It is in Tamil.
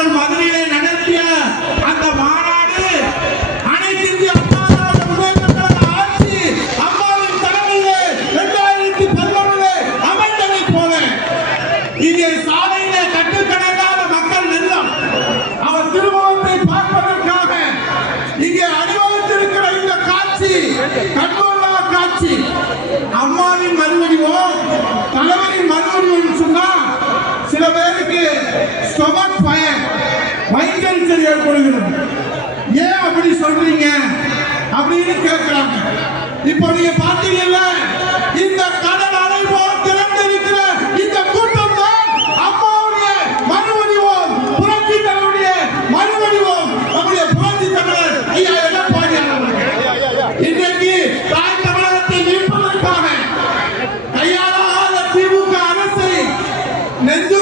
அவர்கள் மதுரையிலே நடத்திய அந்த மாநாடு அனைத்திந்திய ஆட்சி அம்மாவின் தலைமையிலே இங்கே சாலையிலே கட்டுக்கணக்கான மக்கள் நெல்லம் அவர் திருமணத்தை பார்ப்பதற்காக இங்கே அனுபவித்திருக்கிற காட்சி கண்கொள்ளா காட்சி அம்மாவின் மறுவடி கொடுக்கிறது. ஏன் அப்படி சொல்றீங்க? அப்படின்னு கேட்கிறாங்க. இப்போ நீங்க பார்த்தீங்கல்ல இந்த கடல் அலை போல திறந்திருக்கிற இந்த கூட்டம் தான் அம்மாவுடைய மறுவடிவோம் புரட்சி தலைவருடைய மறுவடிவோம் நம்முடைய புரட்சி தலைவர் ஐயா எடப்பாடி இன்னைக்கு தாய் தமிழகத்தை மீட்பதற்காக கையாளாத திமுக அரசை நெஞ்சு